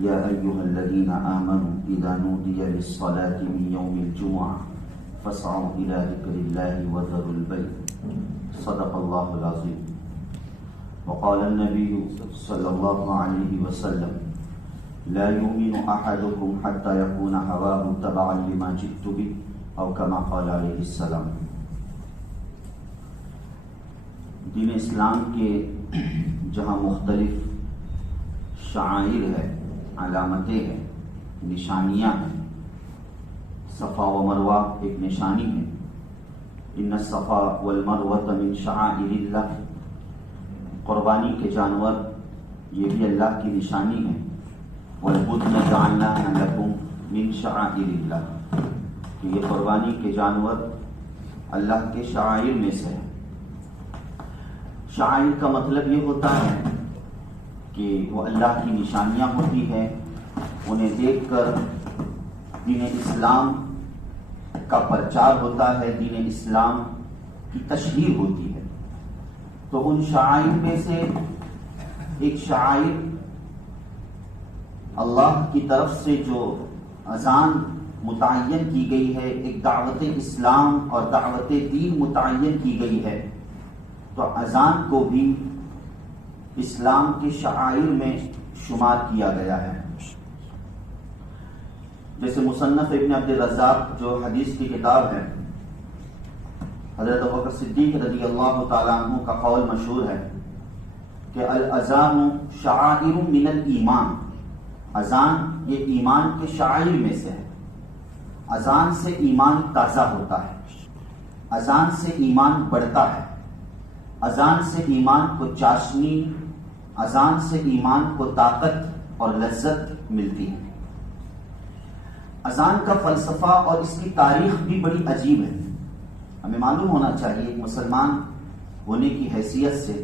يا أيها الذين آمنوا إذا نودي للصلاة من يوم الجمعة فاسعوا إلى ذكر الله وذروا البيع صدق الله العظيم. وقال النبي صلى الله عليه وسلم لا يؤمن أحدكم حتى يكون هواه تبعا لما جئت به أو كما قال عليه السلام. دین اسلام کے جہاں مختلف شعائر ہے، علامتیں ہیں، نشانیاں ہیں. صفا و مروہ ایک نشانی ہے. ان الصفا والمروہ من شعائر اللہ. قربانی کے جانور یہ بھی اللہ کی نشانی ہے. والبدن جعلناها لكم من شعائر اللہ. کہ یہ قربانی کے جانور اللہ کے شعائر میں سے ہیں. شعائر کا مطلب یہ ہوتا ہے کہ وہ اللہ کی نشانیاں ہوتی ہیں، انہیں دیکھ کر دین اسلام کا پرچار ہوتا ہے، دین اسلام کی تشہیر ہوتی ہے. تو ان شعائر میں سے ایک شعائر اللہ کی طرف سے جو اذان متعین کی گئی ہے، ایک دعوت اسلام اور دعوت دین متعین کی گئی ہے، تو اذان کو بھی اسلام کے شعائر میں شمار کیا گیا ہے. جیسے مصنف ابن عبد الرزاق جو حدیث کی کتاب ہے، حضرت ابوبکر صدیق رضی اللہ تعالیٰ عنہ کا قول مشہور ہے کہ الاذان شعائر من الایمان. اذان یہ ایمان کے شعائر میں سے ہے. اذان سے ایمان تازہ ہوتا ہے، اذان سے ایمان بڑھتا ہے، اذان سے ایمان کو چاشنی، اذان سے ایمان کو طاقت اور لذت ملتی ہے. اذان کا فلسفہ اور اس کی تاریخ بھی بڑی عجیب ہے. ہمیں معلوم ہونا چاہیے ایک مسلمان ہونے کی حیثیت سے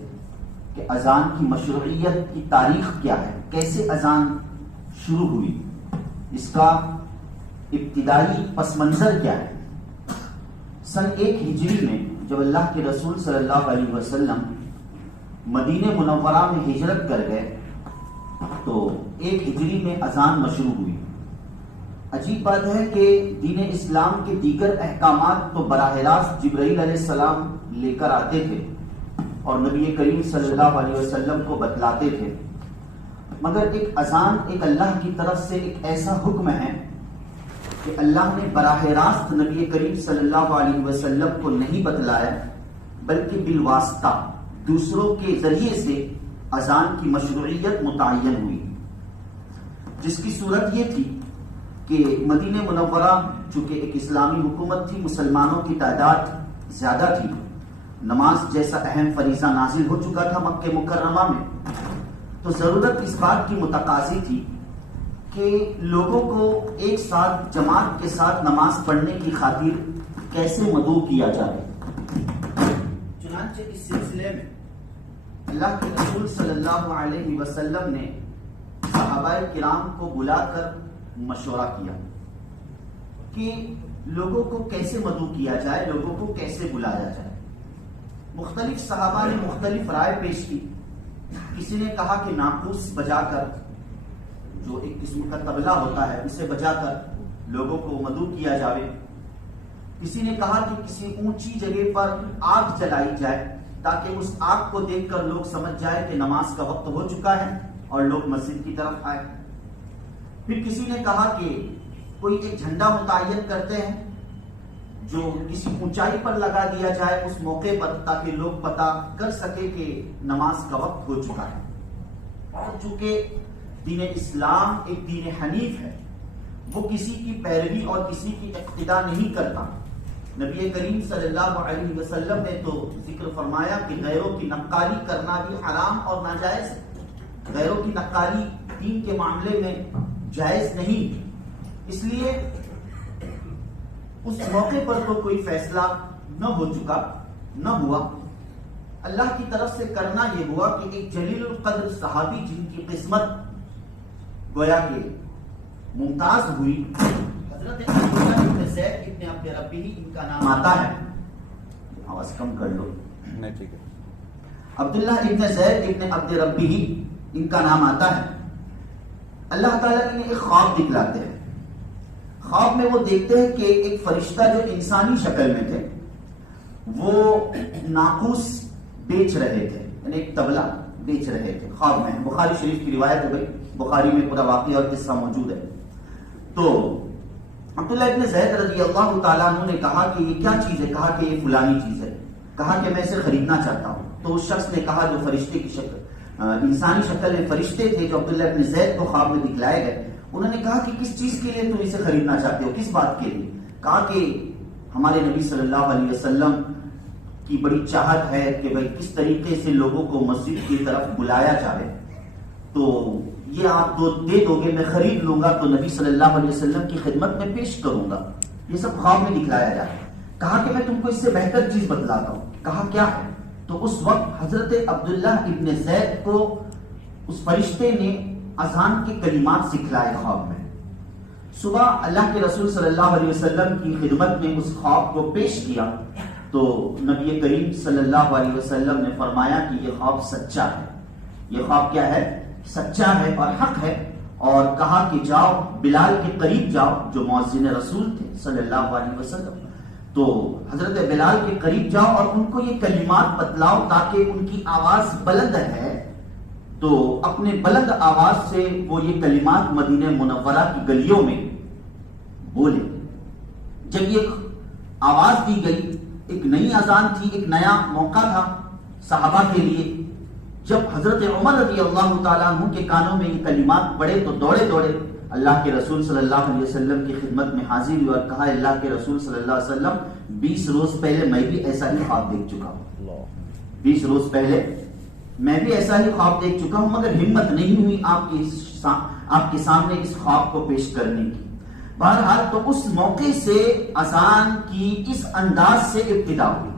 کہ اذان کی مشروعیت کی تاریخ کیا ہے، کیسے اذان شروع ہوئی، اس کا ابتدائی پس منظر کیا ہے. سن 1 ہجری میں جب اللہ کے رسول صلی اللہ علیہ وسلم مدینہ منورہ میں ہجرت کر گئے تو 1 ہجری میں اذان مشروع ہوئی. عجیب بات ہے کہ دین اسلام کے دیگر احکامات تو براہ راست جبرائیل علیہ السلام لے کر آتے تھے اور نبی کریم صلی اللہ علیہ وسلم کو بتلاتے تھے، مگر ایک اذان ایک اللہ کی طرف سے ایک ایسا حکم ہے کہ اللہ نے براہ راست نبی کریم صلی اللہ علیہ وسلم کو نہیں بتلایا، بلکہ بالواسطہ دوسروں کے ذریعے سے اذان کی مشروعیت متعین ہوئی، جس کی صورت یہ تھی کہ مدینہ منورہ چونکہ ایک اسلامی حکومت تھی، مسلمانوں کی تعداد زیادہ تھی، نماز جیسا اہم فریضہ نازل ہو چکا تھا مکہ مکرمہ میں، تو ضرورت اس بات کی متقاضی تھی کہ لوگوں کو ایک ساتھ جماعت کے ساتھ نماز پڑھنے کی خاطر کیسے مدعو کیا جائے. چنانچہ اس سلسلے میں اللہ کے رسول صلی اللہ علیہ وسلم نے صحابہ کرام کو بلا کر مشورہ کیا کہ لوگوں کو کیسے مدعو کیا جائے، لوگوں کو کیسے بلایا جائے. مختلف صحابہ نے مختلف رائے پیش کی. کسی نے کہا کہ ناقوس بجا کر، جو ایک قسم کا طبلہ ہوتا ہے، اسے بجا کر لوگوں کو مدعو کیا جائے. کسی نے کہا کہ کسی اونچی جگہ پر آگ جلائی جائے تاکہ اس آگ کو دیکھ کر لوگ سمجھ جائے کہ نماز کا وقت ہو چکا ہے اور لوگ مسجد کی طرف آئے. پھر کسی نے کہا کہ کوئی ایک جھنڈا متعین کرتے ہیں جو کسی اونچائی پر لگا دیا جائے اس موقع پر تاکہ لوگ پتہ کر سکے کہ نماز کا وقت ہو چکا ہے. اور چونکہ دین اسلام ایک دین حنیف ہے، وہ کسی کی پیروی اور کسی کی اقتداء نہیں کرتا. نبی کریم صلی اللہ علیہ وسلم نے تو ذکر فرمایا کہ غیروں کی نقالی کرنا بھی حرام اور ناجائز ہے. غیروں کی نقالی دین کے معاملے میں جائز نہیں. اس لیے اس موقع پر تو کوئی فیصلہ نہ ہو چکا، نہ ہوا. اللہ کی طرف سے کرنا یہ ہوا کہ ایک جلیل القدر صحابی جن کی قسمت گویا کہ ممتاز ہوئی، حضرت عبداللہ ابن زید ابن عبد ربی ان کا نام آتا ہے. آواز کم کر لو. عبداللہ ابن زید ابن عبد ربی ان کا نام آتا ہے. اللہ تعالیٰ انہیں ایک خواب دکھلاتے ہیں. خواب میں وہ دیکھتے ہیں کہ ایک فرشتہ جو انسانی شکل میں تھے وہ ناقوس بیچ رہے تھے، یعنی ایک طبلہ بیچ رہے تھے. خواب میں بخاری شریف کی روایت ہے، بھائی بخاری میں پورا واقعہ اور قصہ موجود ہے. تو عبداللہ ابن زید رضی اللہ تعالیٰ عنہ نے کہا کہ یہ کیا چیز ہے؟ کہا کہ یہ فلانی چیز ہے. کہا کہ میں اسے خریدنا چاہتا ہوں. تو اس شخص نے کہا جو فرشتے کی شکل انسانی شکل میں فرشتے تھے جو عبداللہ ابن زید کو خواب میں دکھلائے گئے، انہوں نے کہا کہ کس چیز کے لیے تم اسے خریدنا چاہتے ہو، کس بات کے لیے؟ کہا کہ ہمارے نبی صلی اللہ علیہ وسلم کی بڑی چاہت ہے کہ بھائی کس طریقے سے لوگوں کو مسجد کی طرف بلایا جائے، تو یہ آپ دے دو گے، میں خرید لوں گا تو نبی صلی اللہ علیہ وسلم کی خدمت میں پیش کروں گا. یہ سب خواب میں دکھلایا جائے. کہا کہ میں تم کو اس سے بہتر چیز بتلاتا ہوں. کہا کیا ہے؟ تو اس وقت حضرت عبداللہ ابن زید کو اس فرشتے نے اذان کے کلمات سکھلائے خواب میں. صبح اللہ کے رسول صلی اللہ علیہ وسلم کی خدمت میں اس خواب کو پیش کیا تو نبی کریم صلی اللہ علیہ وسلم نے فرمایا کہ یہ خواب سچا ہے. یہ خواب کیا ہے؟ سچا ہے اور حق ہے. اور کہا کہ جاؤ بلال کے قریب جاؤ جو مؤذن رسول تھے صلی اللہ علیہ وسلم. تو حضرت بلال کے قریب جاؤ اور ان کو یہ کلمات بتلاؤ تاکہ ان کی آواز بلند ہے تو اپنے بلند آواز سے وہ یہ کلمات مدینہ منورہ کی گلیوں میں بولے. جب یہ آواز دی گئی، ایک نئی اذان تھی، ایک نیا موقع تھا صحابہ کے لیے. جب حضرت عمر رضی اللہ تعالیٰ عنہ کے کانوں میں یہ کلمات پڑے تو دوڑے دوڑے اللہ کے رسول صلی اللہ علیہ وسلم کی خدمت میں حاضر ہوئے اور کہا اللہ کے رسول صلی اللہ علیہ وسلم 20 روز پہلے میں بھی ایسا ہی خواب دیکھ چکا ہوں. 20 روز پہلے میں بھی ایسا ہی خواب دیکھ چکا ہوں، مگر ہمت نہیں ہوئی آپ کے سامنے اس خواب کو پیش کرنے کی. بہرحال تو اس موقع سے اذان کی اس انداز سے ابتدا ہوئی.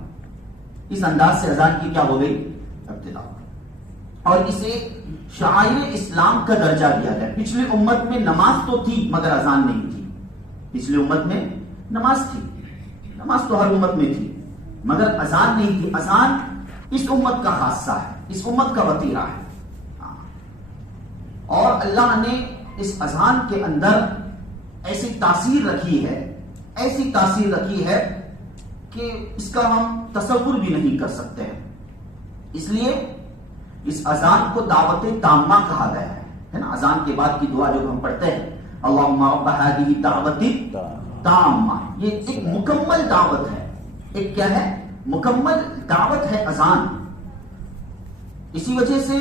اس انداز سے اذان کی کیا ہو گئی؟ ابتدا ہوئی. اور اسے شعائر اسلام کا درجہ دیا گیا. پچھلی امت میں نماز تو تھی مگر اذان نہیں تھی. پچھلی امت میں نماز تھی، نماز تو ہر امت میں تھی مگر اذان نہیں تھی. اذان اس امت کا خاصہ ہے، اس امت کا وطیرہ ہے. اور اللہ نے اس اذان کے اندر ایسی تاثیر رکھی ہے، ایسی تاثیر رکھی ہے کہ اس کا ہم تصور بھی نہیں کر سکتے ہیں. اس لیے اس اذان کو دعوت تامہ کہا گیا ہے نا. اذان کے بعد کی دعا جو ہم پڑھتے ہیں اللہم رب ہذہ الدعوۃ التامہ، یہ ایک مکمل دعوت ہے. ایک کیا ہے؟ مکمل دعوت ہے اذان. اسی وجہ سے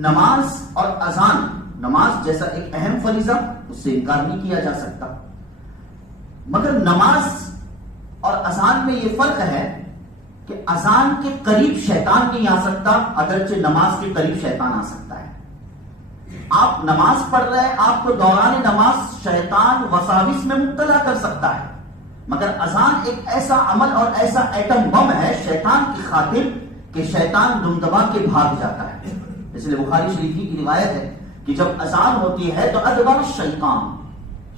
نماز اور اذان، نماز جیسا ایک اہم فریضہ اس سے انکار نہیں کیا جا سکتا، مگر نماز اور اذان میں یہ فرق ہے کہ اذان کے قریب شیطان نہیں آ سکتا اگرچہ نماز کے قریب شیطان آ سکتا ہے. آپ نماز پڑھ رہے ہیں، آپ کو دوران نماز شیطان وساوس میں مبتلا کر سکتا ہے، مگر اذان ایک ایسا عمل اور ایسا ایٹم بم ہے شیطان کی خاطر کہ شیطان دم دبا کے بھاگ جاتا ہے. اس لیے بخاری شریفی کی روایت ہے کہ جب اذان ہوتی ہے تو ادبر الشیطان،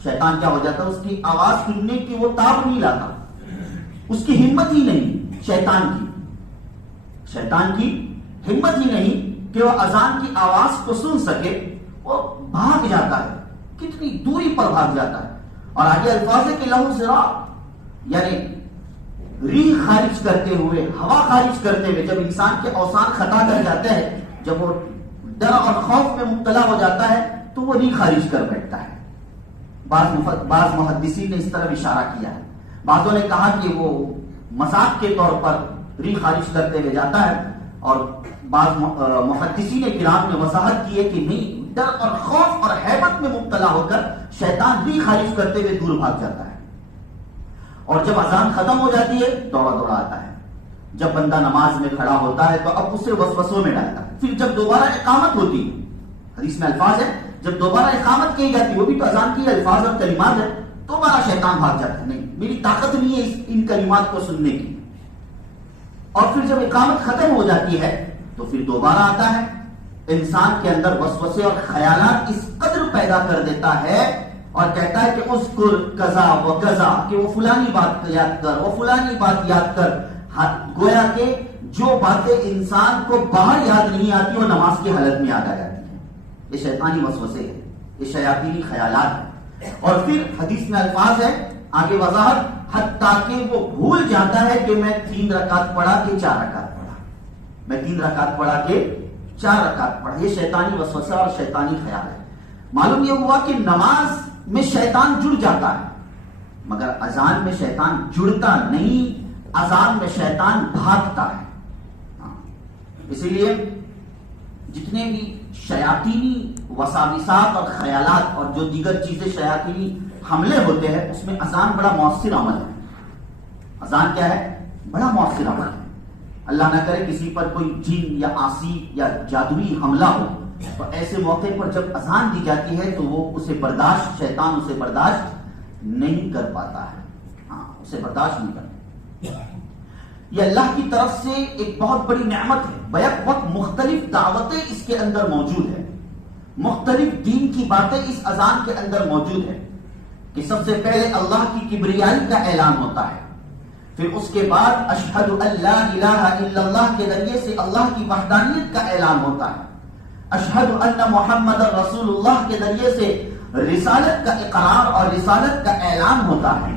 شیطان کیا ہو جاتا ہے؟ اس کی آواز سننے کی وہ تاب نہیں لاتا، اس کی ہمت ہی نہیں. شیطان کی ہمت ہی نہیں کہ وہ اذان کی آواز کو سن سکے، وہ بھاگ جاتا ہے، کتنی دوری پر بھاگ جاتا ہے. اور آگے الفاظ ہے کہ لہو ذراع، یعنی ریح خارج کرتے ہوئے، ہوا خارج کرتے ہوئے جب انسان کے اوسان خطا کر جاتے ہیں، جب وہ ڈر اور خوف میں مبتلا ہو جاتا ہے تو وہ ریح خارج کر بیٹھتا ہے. بعض محدثین نے اس طرح اشارہ کیا ہے. بعضوں نے کہا کہ وہ مذاق کے طور پر ریح خارج کرتے ہوئے جاتا ہے، اور بعض محدثین کرام نے وضاحت کی ہے کہ نہیں، ڈر اور خوف اور ہیبت میں مبتلا ہو کر شیطان ریح خارج کرتے ہوئے دور بھاگ جاتا ہے. اور جب اذان ختم ہو جاتی ہے دوڑا دوڑا آتا ہے. جب بندہ نماز میں کھڑا ہوتا ہے تو اب اسے وسوسوں میں ڈالتا ہے. پھر جب دوبارہ اقامت ہوتی ہے، حدیث میں الفاظ ہے جب دوبارہ اقامت کی جاتی ہے، وہ بھی تو اذان کی الفاظ اور کلمات ہے، دوبارہ شیطان بھاگ جاتا ہے، نہیں میری طاقت نہیں ہے ان کلمات کو سننے کی. اور پھر جب اقامت ختم ہو جاتی ہے تو پھر دوبارہ آتا ہے. انسان کے اندر وسوسے اور خیالات اس قدر پیدا کر دیتا ہے اور کہتا ہے کہ اذکر کذا و کذا، کہ وہ فلانی بات یاد کر، وہ فلانی بات یاد کر. گویا کہ جو باتیں انسان کو باہر یاد نہیں آتی وہ نماز کی حالت میں یاد آ جاتی ہیں. یہ شیطانی وسوسے ہیں، یہ شیاطینی خیالات ہیں. اور پھر حدیث میں الفاظ ہے آگے وضاحت، حتیٰ کہ وہ بھول جاتا ہے کہ میں 3 رکعت پڑھا کہ 4 رکعت پڑھا، میں 3 رکعت پڑھا کہ 4 رکعت پڑھا. یہ شیطانی وسوسہ اور شیطانی خیال ہے. معلوم یہ ہوا کہ نماز میں شیطان جڑ جاتا ہے، مگر اذان میں شیطان جڑتا نہیں، اذان میں شیطان بھاگتا ہے. اسی لیے جتنے بھی شیاطینی وساوسات اور خیالات اور جو دیگر چیزیں شیاطینی حملے ہوتے ہیں، اس میں اذان بڑا مؤثر عمل ہے. اذان کیا ہے؟ بڑا مؤثر عمل ہے. اللہ نہ کرے کسی پر کوئی جن یا عاصی یا جادوئی حملہ ہو، تو ایسے موقع پر جب اذان دی جاتی ہے تو وہ شیطان اسے برداشت نہیں کر پاتا ہے. اسے برداشت نہیں کرتا. یہ اللہ کی طرف سے ایک بہت بڑی نعمت ہے. بیک وقت مختلف دعوتیں اس کے اندر موجود ہیں، مختلف دین کی باتیں اس اذان کے اندر موجود ہیں. کہ سب سے پہلے اللہ کی کبریائی کا اعلان ہوتا ہے، پھر اس کے بعد اشہد ان لا الہ الا اللہ کے ذریعے سے اللہ کی وحدانیت کا اعلان ہوتا ہے، اشہد ان محمد رسول اللہ کے ذریعے سے رسالت کا اقرار اور رسالت کا اعلان ہوتا ہے،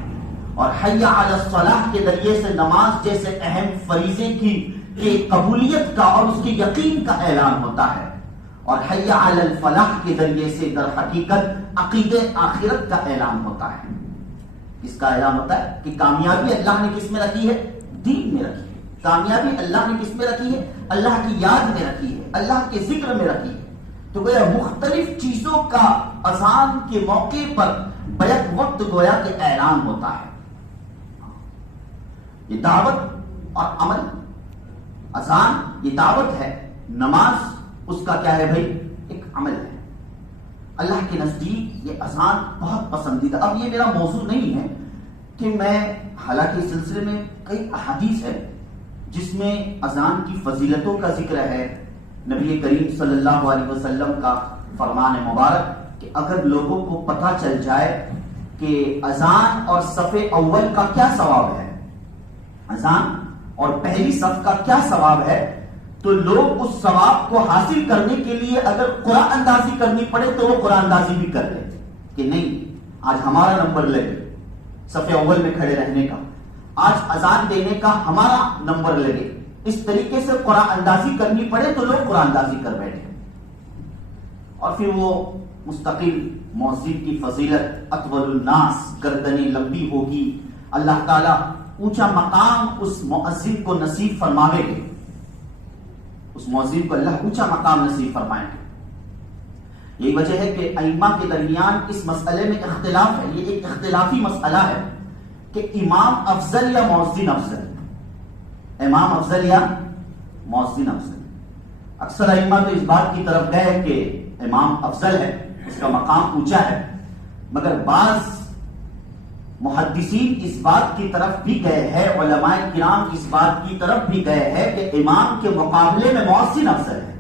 اور حی علی الصلاح کے ذریعے سے نماز جیسے اہم فریضے کی قبولیت کا اور اس کے یقین کا اعلان ہوتا ہے، اور حی علی الفلاح کے ذریعے سے در حقیقت عقیدہ آخرت کا اعلان ہوتا ہے. اس کا اعلان ہوتا ہے کہ کامیابی اللہ نے کس میں رکھی ہے؟ دین میں رکھی ہے. کامیابی اللہ نے کس میں رکھی ہے؟ اللہ کی یاد میں رکھی ہے، اللہ کے ذکر میں رکھی ہے. تو گویا مختلف چیزوں کا اذان کے موقع پر بیک وقت گویا کہ اعلان ہوتا ہے. یہ دعوت اور عمل، اذان یہ دعوت ہے، نماز اس کا کیا ہے بھائی؟ ایک عمل ہے. اللہ کے نزدیک یہ اذان بہت پسندیدہ. اب یہ میرا موضوع نہیں ہے کہ میں، حالانکہ اس سلسلے میں کئی احادیث ہے جس میں اذان کی فضیلتوں کا ذکر ہے. نبی کریم صلی اللہ علیہ وسلم کا فرمان مبارک کہ اگر لوگوں کو پتہ چل جائے کہ اذان اور صف اول کا کیا ثواب ہے، اذان اور پہلی صف کا کیا ثواب ہے، تو لوگ اس ثواب کو حاصل کرنے کے لیے اگر قرآن اندازی کرنی پڑے تو وہ قرآن اندازی بھی کر لیں کہ نہیں آج ہمارا نمبر لگے صف اول میں کھڑے رہنے کا، آج اذان دینے کا ہمارا نمبر لگے. اس طریقے سے قرآن اندازی کرنی پڑے تو لوگ قرآن اندازی کر بیٹھے. اور پھر وہ مستقل مؤذن کی فضیلت، اطول الناس، گردنیں لمبی ہوگی، اللہ تعالیٰ اونچا مقام اس مؤذن کو نصیب فرماوے گے، اس مؤذن کو اللہ اونچا مقام نصیب فرمائے گے. یہی وجہ ہے کہ ائمہ کے درمیان اس مسئلے میں اختلاف ہے. یہ ایک اختلافی مسئلہ ہے کہ امام افضل یا مؤذن افضل، امام افضل یا مؤذن افضل. اکثر ائمہ تو اس بات کی طرف گئے کہ امام افضل ہے، اس کا مقام اونچا ہے، مگر بعض محدثین اس بات کی طرف بھی گئے ہیں، علماء کرام اس بات کی طرف بھی گئے ہیں کہ امام کے مقابلے میں مؤذن افضل ہے،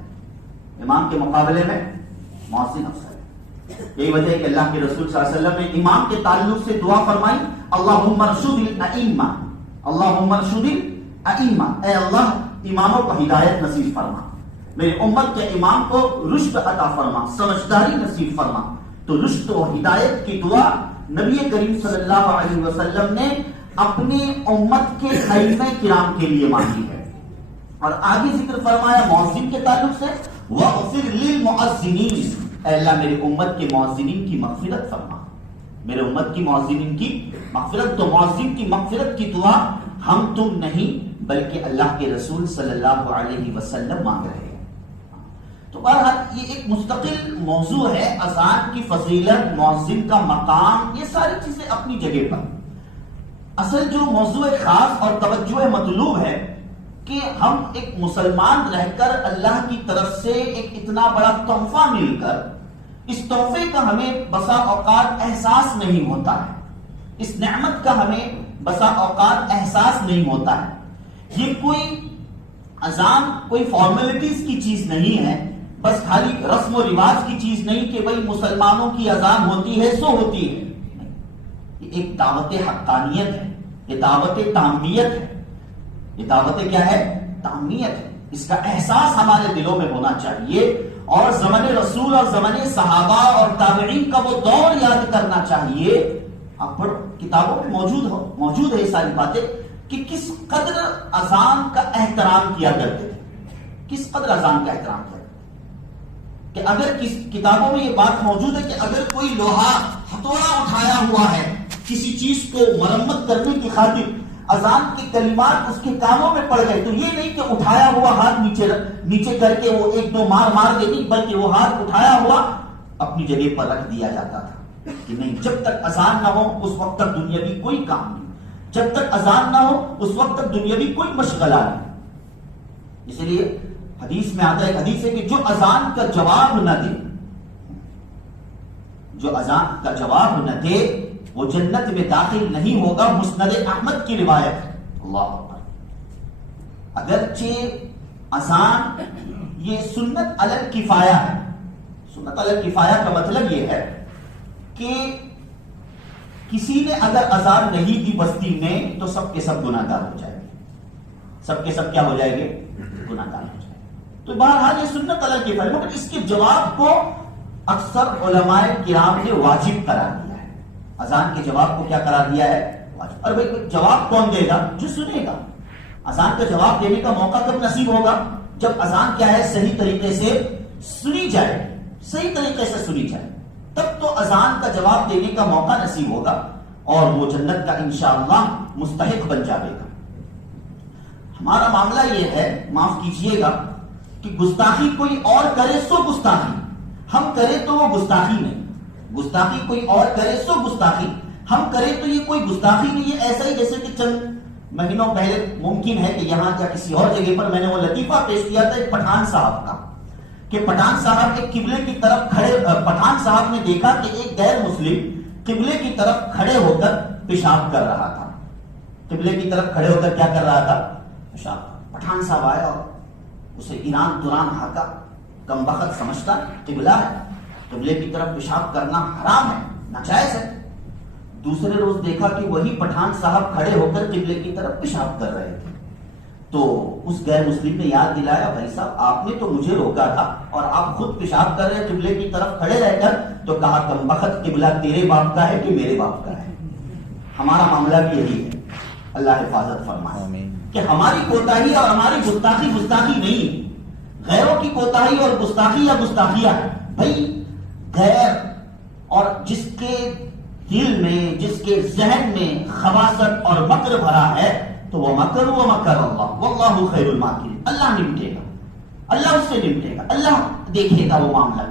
امام کے مقابلے میں مؤذن افضل ہے. یہی وجہ ہے کہ اللہ کے رسول صلی اللہ علیہ وسلم نے امام کے تعلق سے دعا فرمائی، اللہم ارشد الائمہ، اللہم ارشد الائمہ، اے اللہ اماموں کو ہدایت نصیب فرما، میری امت کے امام کو رشد عطا فرما، سمجھداری نصیب فرما. تو رشد و ہدایت کی دعا نبی کریم صلی اللہ علیہ وسلم نے اپنی امت کے ائمہ کرام کے لیے مانگی ہے. اور آگے ذکر فرمایا مؤذن کے تعلق سے، وَاغْفِرْ لِلْمُؤَذِّنِينَ، اے اللہ میرے امت کے مؤذنین کی مغفرت فرما، میرے امت کی مؤذنین کی مغفرت. تو مؤذن کی مغفرت کی دعا ہم تم نہیں بلکہ اللہ کے رسول صلی اللہ علیہ وسلم مانگ رہے ہیں. تو بہرحال یہ ایک مستقل موضوع ہے، اذان کی فضیلت، مؤذن کا مقام، یہ ساری چیزیں اپنی جگہ پر. اصل جو موضوع خاص اور توجہ مطلوب ہے کہ ہم ایک مسلمان رہ کر اللہ کی طرف سے ایک اتنا بڑا تحفہ مل کر اس تحفے کا ہمیں بسا اوقات احساس نہیں ہوتا ہے، اس نعمت کا ہمیں بسا اوقات احساس نہیں ہوتا ہے. یہ کوئی اذان کوئی فارمیلٹیز کی چیز نہیں ہے، بس خالی رسم و رواج کی چیز نہیں کہ بھئی مسلمانوں کی اذان ہوتی ہے سو ہوتی ہے. یہ ایک دعوت حقانیت ہے، یہ دعوت تامیت ہے. یہ دعوت کیا ہے؟ تامیت ہے. اس کا احساس ہمارے دلوں میں ہونا چاہیے. اور زمن رسول اور زمن صحابہ اور تابعین کا وہ دور یاد کرنا چاہیے. آپ پڑھو کتابوں میں موجود ہے یہ ساری باتیں کہ کس قدر اذان کا احترام کیا کرتے تھے, کس قدر اذان کا احترام کرتے تھے. کہ اگر کتابوں میں یہ بات موجود ہے کہ اگر کوئی لوہا ہتھوڑا اٹھایا ہوا ہے کسی چیز کو مرمت کرنے کی خاطر, اذان کے کلمات اس کے کانوں میں پڑ گئے, تو یہ نہیں کہ اٹھایا ہوا ہاتھ نیچے کر کے وہ ایک دو مار دیتی, بلکہ وہ ہاتھ اٹھایا ہوا اپنی جگہ پر رکھ دیا جاتا تھا کہ نہیں, جب تک اذان نہ ہو اس وقت تک دنیاوی کوئی کام نہیں, جب تک اذان نہ ہو اس وقت تک دنیاوی کوئی مشغلہ نہیں. اسی لیے حدیث میں آتا ہے, ایک حدیث ہے کہ جو اذان کا جواب نہ دے, جو اذان کا جواب نہ دے وہ جنت میں داخل نہیں ہوگا. مسند احمد کی روایت ہے. اللہ اکبر. اگرچہ اذان یہ سنت علی الکفایہ ہے. سنت علی الکفایہ کا مطلب یہ ہے کہ کسی نے اگر اذان نہیں دی بستی میں تو سب کے سب گناہگار ہو جائیں گے, سب کے سب کیا ہو جائیں گے, گناہگار ہو جائیں گے. تو بہرحال یہ سنت علی الکفایہ, مگر اس کے جواب کو اکثر علماء کرام نے واجب قرار دیا ہے. اذان کے جواب کو کیا قرار دیا ہے, واجب. اور بھائی جواب کون دے گا, جو سنے گا. اذان کا جواب دینے کا موقع کب نصیب ہوگا, جب اذان کیا ہے صحیح طریقے سے سنی جائے, صحیح طریقے سے سنی جائے, تب تو اذان کا جواب دینے کا موقع نصیب ہوگا اور وہ جنت کا انشاءاللہ مستحق بن جائے گا. ہمارا معاملہ یہ ہے, معاف کیجئے گا, کہ گستاخی کوئی اور کرے سو گستاخی, ہم کرے تو وہ گستاخی نہیں. گستاخی کوئی اور کرے سو گستاخی, ہم کرے تو یہ کوئی گستاخی نہیں. یہ ایسا ہی جیسے کہ چند مہینوں پہلے ممکن ہے کہ یہاں یا کسی اور جگہ پر میں نے وہ لطیفہ پیش کیا تھا ایک پٹھان صاحب کا, کہ پٹھان صاحب ایک قبلے کی طرف کھڑے, پٹھان صاحب نے دیکھا کہ ایک غیر مسلم قبلے کی طرف کھڑے ہو کر پیشاب کر رہا تھا. قبلے کی طرف کھڑے ہو کر کیا کر رہا تھا, پیشاب. پٹھان صاحب آیا اور اسے ایران دوران ہاکا, کم بخت سمجھتا قبلہ ہے, قبلے کی طرف پیشاب کرنا حرام ہے, ناجائز ہے. دوسرے روز دیکھا کہ وہی پٹھان صاحب کھڑے ہو کر قبلے کی طرف پیشاب کر رہے تھے. تو اس غیر مسلم نے یاد دلایا, بھائی صاحب آپ نے تو مجھے روکا تھا اور آپ خود پیشاب کر رہے قبلے کی طرف کھڑے رہ کر, تو کہا کم بخت قبلہ تیرے باپ کا ہے کہ میرے باپ کا ہے. ہمارا معاملہ بھی یہی ہے, اللہ حفاظت فرمائے کہ ہماری کوتاہی اور ہماری گستاخی نہیں, غیروں کی کوتاہی اور گستاخی یا گستاخیہ ہے. بھائی غیر اور جس کے دل میں, جس کے ذہن میں خباثت اور مکر بھرا ہے, تو وہ مکر و مکر اللہ واللہ خیر الماکرین. اللہ نمٹے گا, اللہ اس سے نمٹے گا, اللہ دیکھے گا وہ معاملہ.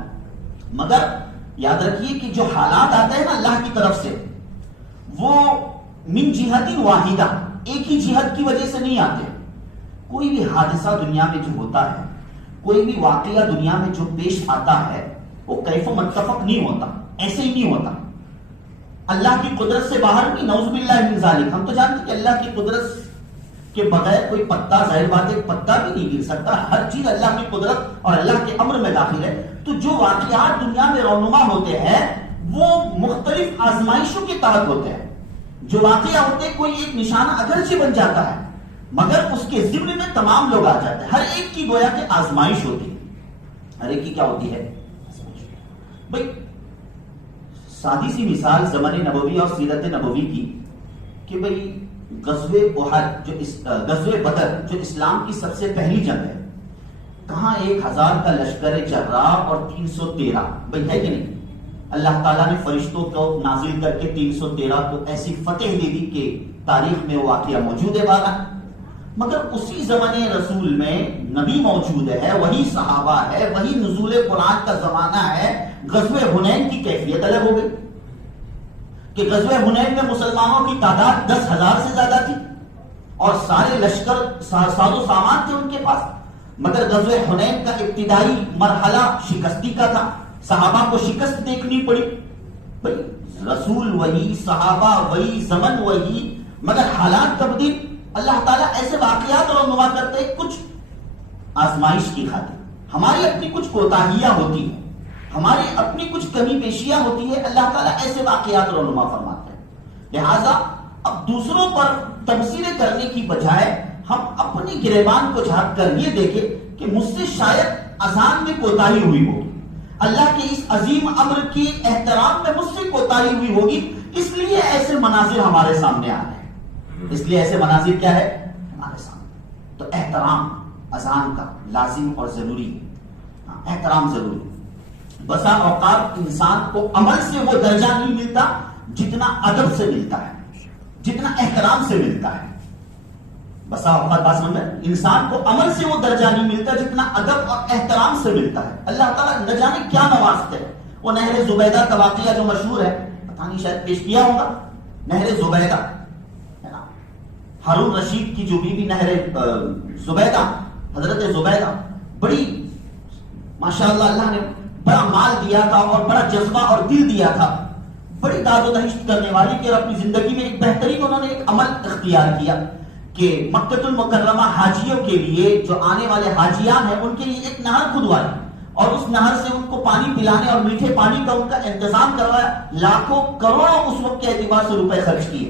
مگر یاد رکھیے کہ جو حالات آتے ہیں نا اللہ کی طرف سے, وہ من جہت واحدہ, ایک ہی جہت کی وجہ سے نہیں آتے. کوئی بھی حادثہ دنیا میں جو ہوتا ہے, کوئی بھی واقعہ دنیا میں جو پیش آتا ہے, وہ کیف و متفق نہیں ہوتا, ایسے ہی نہیں ہوتا. اللہ کی قدرت سے باہر بھی, نعوذ باللہ من ذالک. ہم تو جانتے کہ اللہ کی قدرت کے بغیر کوئی پتا, ظاہر بات ہے پتا بھی نہیں گر سکتا, ہر چیز اللہ کی قدرت اور اللہ کے امر میں داخل ہے. تو جو واقعات دنیا میں رونما ہوتے ہیں وہ مختلف آزمائشوں کے تحت ہوتے ہیں. جو واقعہ ہوتے ہیں کوئی ایک نشانہ اگرچہ بن جاتا ہے, مگر اس کے ضمن میں تمام لوگ آ جاتے ہیں. ہر ایک کی گویا کہ آزمائش ہوتی ہے, ہر ایک کی کیا ہوتی ہے, بھائی سادی سی مثال زمن نبوی اور سیرت نبوی کی, کہ بھئی غزوہ احد, غزوہ بدر جو اسلام کی سب سے پہلی جنگ ہے, کہاں 1000 کا لشکر جراح اور 313, بھئی ہے کہ نہیں. اللہ تعالیٰ نے فرشتوں کو نازل کر کے 313 کو ایسی فتح دے دی کہ تاریخ میں وہ واقعہ موجود ہے بالا. مگر اسی زمانے رسول میں نبی موجود ہے, وہی صحابہ ہے, وہی نزول قرآن کا زمانہ ہے. غزوہ حنین کی کیفیت الگ ہو گئی کہ غزوہ حنین میں مسلمانوں کی تعداد 10,000 سے زیادہ تھی اور سارے لشکر ساز و سامان تھے ان کے پاس. مگر غزوہ حنین کا ابتدائی مرحلہ شکستی کا تھا, صحابہ کو شکست دیکھنی پڑی. بھائی رسول وہی, صحابہ وہی, زمن وہی, مگر حالات تبدیل. اللہ تعالیٰ ایسے واقعات اور رونما کرتے ہیں کچھ آزمائش کی خاطر. ہماری اپنی کچھ کوتاہیاں ہوتی ہیں, ہماری اپنی کچھ کمی پیشیاں ہوتی ہے, اللہ تعالیٰ ایسے واقعات اور رونما فرماتے ہیں. لہٰذا اب دوسروں پر تبصرے کرنے کی بجائے ہم اپنی گریبان کو جھانک کر یہ دیکھیں کہ مجھ سے شاید اذان میں کوتاہی ہوئی ہوگی، اللہ کے اس عظیم امر کے احترام میں مجھ سے کوتاہی ہوئی ہوگی، اس لیے ایسے مناظر ہمارے سامنے آ رہے ہیں۔ اس لیے ایسے مناظر کیا ہے ہمارے سامنے، تو احترام اذان کا لازم اور ضروری ہے، احترام ضروری ہے۔ بسا اوقات انسان کو عمل سے وہ درجہ نہیں ملتا جتنا ادب سے ملتا ہے، جتنا احترام سے ملتا ہے۔ بسا اوقات بات سمجھ میں، انسان کو عمل سے وہ درجہ نہیں ملتا جتنا ادب اور احترام سے ملتا ہے۔ اللہ تعالیٰ نہ جانے کیا نوازتے ہیں۔ وہ نہر زبیدہ کا واقعہ جو مشہور ہے، پتہ نہیں شاید پیش کیا ہوگا، نہر زبیدہ ہے نا، ہارون رشید کی جو بیوی نہر زبیدہ، حضرت زبیدہ بڑی ماشاءاللہ اللہ نے بڑا مال دیا تھا اور بڑا جذبہ اور دل دیا تھا، بڑی داد و دہشت کرنے والی، کہ اپنی زندگی میں ایک بہترین انہوں نے ایک عمل اختیار کیا کہ مکہ المکرمہ حاجیوں کے لیے، جو آنے والے حاجیان ہیں، ان کے لیے ایک نہر کھدوائی اور اس نہر سے ان کو پانی پلانے اور میٹھے پانی کا ان کا انتظام کروایا۔ لاکھوں کروڑوں اس وقت کے اعتبار سے روپے خرچ کیے۔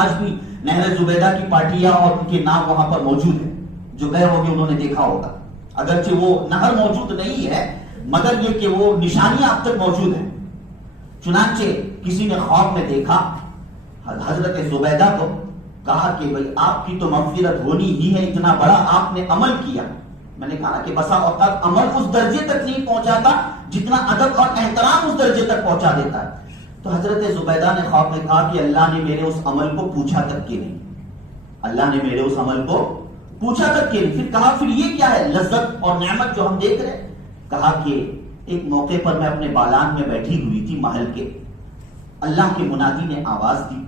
آج بھی نہر زبیدہ کی پارٹیاں اور ان کے نام وہاں پر موجود ہیں، جو گئے ہوگے انہوں نے دیکھا ہوگا، اگرچہ وہ نہر موجود نہیں ہے مگر یہ کہ وہ نشانیاں اب تک موجود ہیں۔ چنانچہ کسی نے خواب میں دیکھا حضرت زبیدہ کو، کہا کہ بھئی آپ کی تو مغفرت ہونی ہی ہے، اتنا بڑا آپ نے عمل کیا۔ میں نے کہا کہ بسا اوقات عمل اس درجے تک نہیں پہنچاتا جتنا ادب اور احترام اس درجے تک پہنچا دیتا ہے۔ تو حضرت زبیدہ نے خواب میں کہا کہ اللہ نے میرے اس عمل کو پوچھا تک کہ نہیں، اللہ نے میرے اس عمل کو پوچھا تک کہ نہیں۔ پھر کہا پھر یہ کیا ہے لذت اور نعمت جو ہم دیکھ رہے ہیں؟ کہا کہ ایک موقع پر میں اپنے بالان میں بیٹھی ہوئی تھی محل کے، اللہ کے منادی نے آواز دی،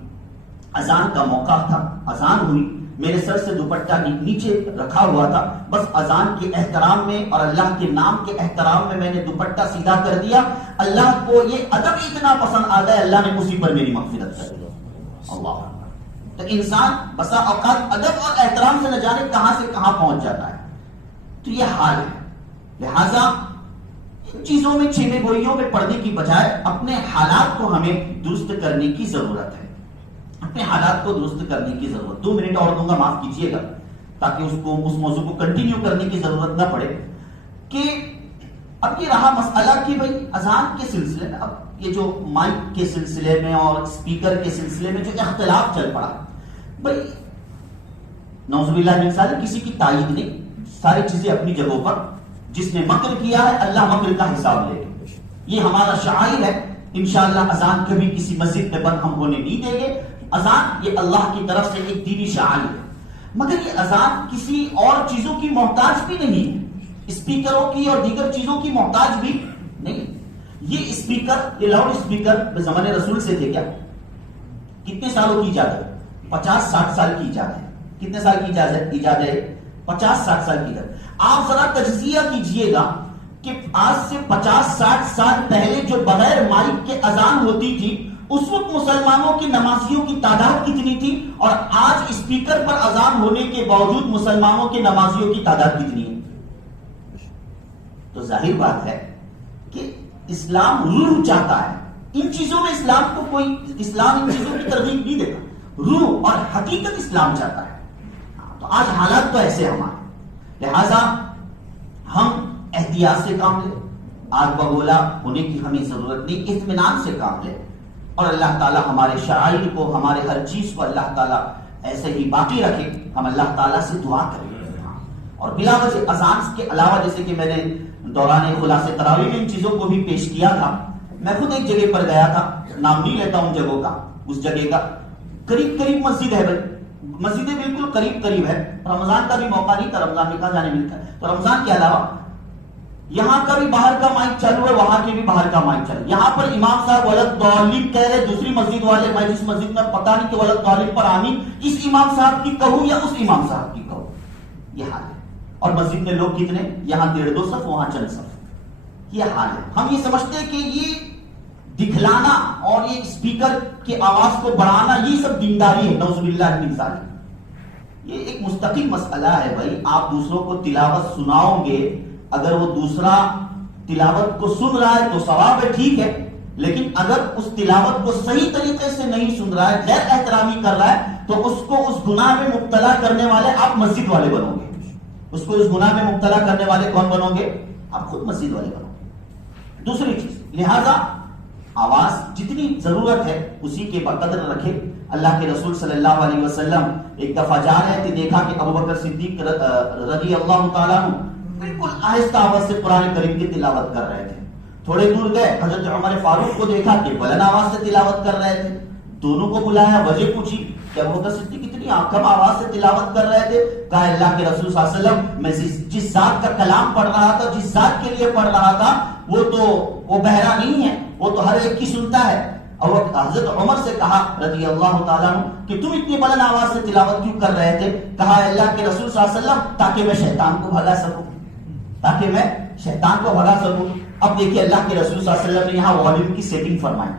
اذان کا موقع تھا، اذان ہوئی، میرے سر سے دوپٹہ نیچے رکھا ہوا تھا، بس اذان کے احترام میں اور اللہ کے نام کے احترام میں میں نے دوپٹہ سیدھا کر دیا۔ اللہ کو یہ ادب اتنا پسند آ گیا، اللہ نے اسی پر میری مغفرت کر دی۔ اللہ، تو انسان بسا اوقات ادب اور احترام سے نہ جانے کہاں سے کہاں پہنچ جاتا ہے۔ تو یہ حال ہے، لہذا ان چیزوں میں چھینے گوئیوں میں پڑنے کی بجائے اپنے حالات کو ہمیں درست کرنے کی ضرورت ہے، اپنے حالات کو درست کرنے کی ضرورت۔ 2 منٹ اور دوں گا، معاف کیجئے گا، تاکہ اس موضوع کو کنٹینیو کرنے کی ضرورت نہ پڑے۔ کہ اب یہ رہا مسئلہ کہ بھئی اذان کے سلسلے میں، اب یہ جو مائک کے سلسلے میں اور اسپیکر کے سلسلے میں جو اختلاف چل پڑا، بھئی نعوذ باللہ من ذالک کسی کی تائید نہیں، ساری چیزیں اپنی جگہوں پر، جس نے مکر کیا ہے اللہ مکر کا حساب لے گا، یہ ہمارا شعائر ہے۔ انشاءاللہ اذان کبھی کسی مسجد میں بند ہم ہونے نہیں دیں گے۔ اذان یہ اللہ کی طرف سے ایک دینی شعائر ہے، مگر یہ اذان کسی اور چیزوں کی محتاج بھی نہیں ہے، اسپیکروں کی اور دیگر چیزوں کی محتاج بھی نہیں۔ یہ اسپیکر، یہ لاؤڈ اسپیکر زمانے رسول سے تھے کیا؟ کتنے سالوں کی ایجاد ہے؟ 50-60 سال کی ایجاد ہے۔ کتنے سال کی ایجاد ہے؟ 50-60 سال کی ایجاد۔ آپ ذرا تجزیہ کیجئے گا کہ آج سے 50-60 سال پہلے جو بغیر مائک کے اذان ہوتی تھی، اس وقت مسلمانوں کی نمازیوں کی تعداد کتنی تھی، اور آج اسپیکر پر اذان ہونے کے باوجود مسلمانوں کے نمازیوں کی تعداد کتنی ہے؟ تو ظاہر بات ہے کہ اسلام روح چاہتا ہے، ان چیزوں میں اسلام ان چیزوں کی ترغیب نہیں دیتا، روح اور حقیقت اسلام چاہتا ہے۔ تو آج حالات تو ایسے ہمارے، لہذا ہم احتیاط سے کام لیں، آگ بگولا ہونے کی ہمیں ضرورت نہیں، اطمینان سے کام لیں، اور اللہ تعالیٰ ہمارے شعائر کو، ہمارے ہر چیز کو اللہ تعالیٰ ایسے ہی باقی رکھے۔ ہم اللہ تعالیٰ سے دعا کریں، اور بلا وجہ اذان کے علاوہ، جیسے کہ میں نے دوران خلاصہ تراویح میں ان چیزوں کو بھی پیش کیا تھا، میں خود ایک جگہ پر گیا تھا، نام نہیں لیتا ہوں جگہوں کا، اس جگہ کا قریب مسجد ہے، مسجدیں بالکل قریب ہے، رمضان کا بھی موقع نہیں تھا، رمضان میں کہاں جانے ملتا ہے، تو رمضان کے علاوہ یہاں کا بھی باہر کا مائک چالو ہے، وہاں کے بھی باہر کا مائک چالو ہے۔ یہاں پر امام صاحب ولدالضالین کہہ رہے، دوسری مسجد والے، میں جس مسجد میں پتہ نہیں کہ ولدالضالین پر آمین اس امام صاحب کی کہوں یا اس امام صاحب کی کہوں، یہ حال ہے۔ اور مسجد میں لوگ کتنے؟ یہاں 1.5-2 صف، وہاں چند صف، یہ حال ہے۔ ہم یہ سمجھتے ہیں کہ یہ دکھلانا اور یہ اسپیکر کی آواز کو بڑھانا یہ سب دینداری ہے، نعوذ باللہ من ذالک۔ یہ ایک مستقل مسئلہ ہے بھائی، آپ دوسروں کو تلاوت سناؤ گے، اگر وہ دوسرا تلاوت کو سن رہا ہے تو ثواب ہے، ٹھیک ہے، لیکن اگر اس تلاوت کو صحیح طریقے سے نہیں سن رہا ہے، غیر احترامی کر رہا ہے، تو اس کو اس گناہ میں مبتلا کرنے والے آپ مسجد والے بنو گے، اس کو اس گناہ میں مبتلا کرنے والے کون بنو گے؟ آپ خود مسجد والے بنو گے۔ دوسری چیز، لہذا آواز جتنی ضرورت ہے اسی کے بقدر رکھے۔ اللہ کے رسول صلی اللہ علیہ وسلم ایک دفعہ جا رہے تھے، دیکھا کہ ابو بکر صدیق رضی اللہ تعالیٰ عنہ بالکل آہستہ آواز سے قرآن کریم کی تلاوت کر رہے تھے۔ تھوڑے دور گئے، حضرت عمر فاروق کو دیکھا کہ بلند آواز سے تلاوت کر رہے تھے، دونوں کو بلایا، وجہ پوچھی کہ ابو بکر صدیق اتنی کم آواز سے تلاوت کر رہے تھے؟ کہا اللہ کے رسول صلی اللہ علیہ وسلم میں جس ذات کا کلام پڑھ رہا تھا، جس ذات کے لیے پڑھ رہا تھا، وہ بہرا نہیں ہے، وہ تو ہر ایک کی سنتا ہے۔ اور حضرت عمر سے کہا رضی اللہ تعالیٰ عنہ کہ تم اتنی بلند آواز سے تلاوت کیوں کر رہے تھے؟ کہا اللہ کے رسول صلی اللہ علیہ وسلم تاکہ میں شیطان کو بھگا سکوں، تاکہ میں شیطان کو بھگا سکوں۔ اب دیکھیے اللہ کے رسول صلی اللہ علیہ وسلم نے یہاں والیوم کی سیٹنگ فرمائی،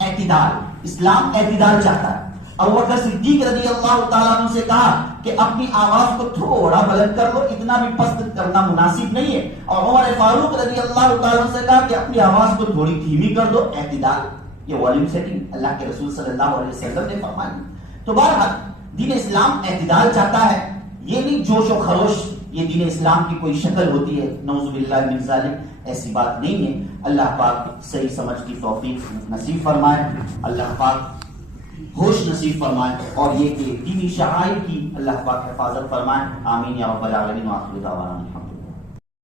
اعتدال، اسلام اعتدال چاہتا ہے۔ ابو بکر صدیق رضی اللہ تعالیٰ عنہ سے کہا کہ اپنی آواز کو تھوڑا بلند کر لو، اتنا بھی پست کرنا مناسب نہیں ہے۔ اور عمر فاروق رضی اللہ تعالیٰ عنہ سے کہا کہ اپنی آواز کو تھوڑی دھیمی کر دو، اعتدال۔ یہ والیوم سیٹنگ اللہ کے رسول صلی اللہ علیہ وسلم نے فرمائی۔ تو بہرحال دین اسلام اعتدال چاہتا ہے، یہ نہیں جوش و خروش، یہ دین اسلام کی کوئی شکل ہوتی ہے، نعوذ باللہ من ذالک، ایسی بات نہیں ہے۔ اللہ پاک صحیح سمجھ کی توفیق نصیب فرمائے، اللہ پاک ہوش نصیب فرمائے، اور یہ کہ دینی شعائر کی اللہ پاک حفاظت فرمائے، آمین یا رب العالمین۔ وآخر دعوانا